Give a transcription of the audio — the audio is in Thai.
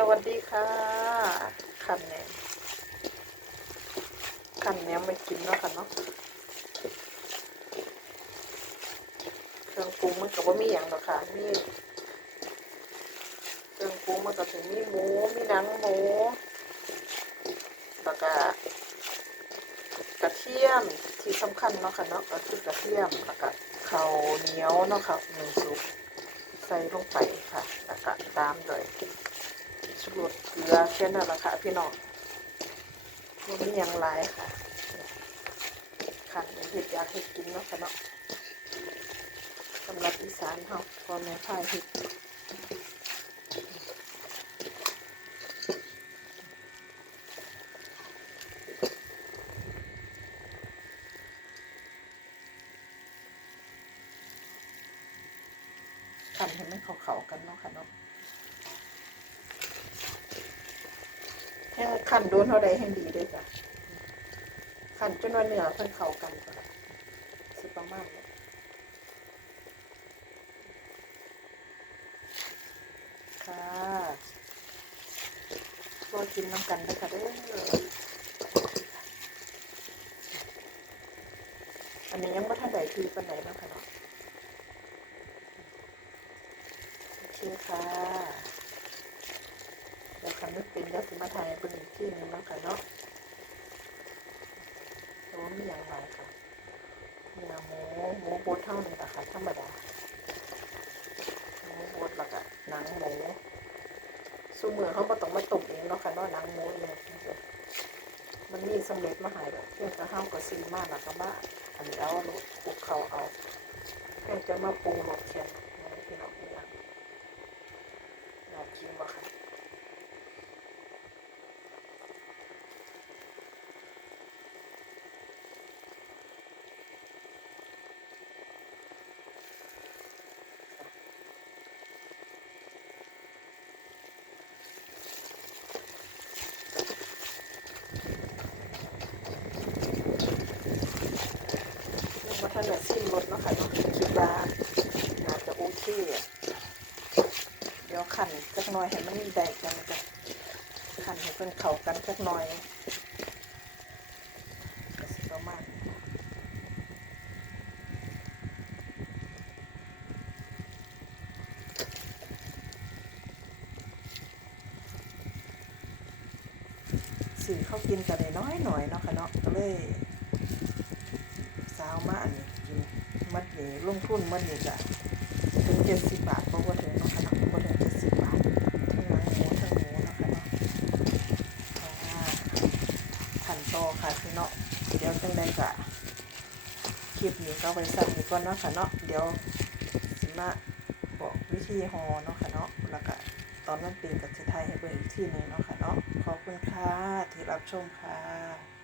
สวัสดีค่ะขันแหนมขันแหนมไม่กินเนาะค่ะเนาะเครื่องปรุงมันก็บ่มีอย่างหรอกค่ะมีเครื่องปรุงมันก็ถึงมีหมูมีหนังหมูแล้วก็กระเทียมที่สำคัญเนาะค่ะเนาะก็คือกระเทียมแล้วก็ข้าวเหนียวเนาะค่ะหนึ่งสุกใส่ลงไปค่ะแล้วก็ตามด้วย ชูรเกลือแค่นั้นแหละค่ะพี่น้องมันมีอย่างไรค่ะขันเห็ดอยากเห็ดกินเนาะค่ะเนาะสำหรับอีสานเขาพอแม่พายเห็ดขันให้มันเขาๆกันเนาะค่ะเนาะ แห้ง ขันโดนเท่าใดแห้ดีด้วยจ้ะขันจนว่าเนื้อเพิ่นเข้ากันก็ละสิประมาณนี้ค่ะรอกินน้ำกันด้วยค่ะเด้ออันนี้ยังไม่ทันใดทีปันไหนบ้างคะเนาะโอเคค่ะเดี๋ยวคันนึกเป็นเดี๋ยวสิมาถ่ายให้เบิ่งอีกที่ หนึงแล้วค่ะเนาะแต่ว่ามีอย่างไรค่ะเนื้อหมูหมูบดเท่านี้แหละค่ะธรรมดาหมูบดแล้วก็หนังหมูสู้มือเขาบ่ต้องมาต้มเองเนาะค่ะเนาะหนังหมูเนี่ยมันมีสำเร็จมาหายแบบเพียงแต่ห้าก็ซื้อมาแล้วก็มาอันนี้เอาลุกเขาเอาเพียงจะมาปรุงรสเคียนนี่พี่น้องนี่อย่างอยากกินบ่ค่ะ ยังบ่ทันได้สิ้นรถเนาะค่ะคิดว่าน่าจะโอเคเดี๋ยวขันจักหน่อยให้มันได้กันจ้ะขันให้เพิ่นเขากันจักหน่อยประมาณสื่อเขากินกันได้น้อยหน่อยเนาะค่ะเนาะก็เลยาวมาอันนี้กินมัดนี้ลงทุนมัดนี้จะถึงเจ็ดสิบบาทเพราะว่าถึงเนาะค่ะเนาะเพราะถึงเจ็ดสิบบาททั้งหนังหมูทั้งหมูเนาะค่ะเนาะค่ะขันโตค่ะพี่เนาะเดี๋ยวจังใดก็คลิปนี้ก็ไว้สั้นนี้ก่อนเนาะค่ะเนาะเดี๋ยวสิมาบอกวิธีห่อเนาะค่ะเนาะแล้วก็ตอนนั้นเป็นกับไทยให้เบิ่งอีกที่หนึ่งเนาะค่ะเนาะขอบคุณค่ะที่รับชมค่ะ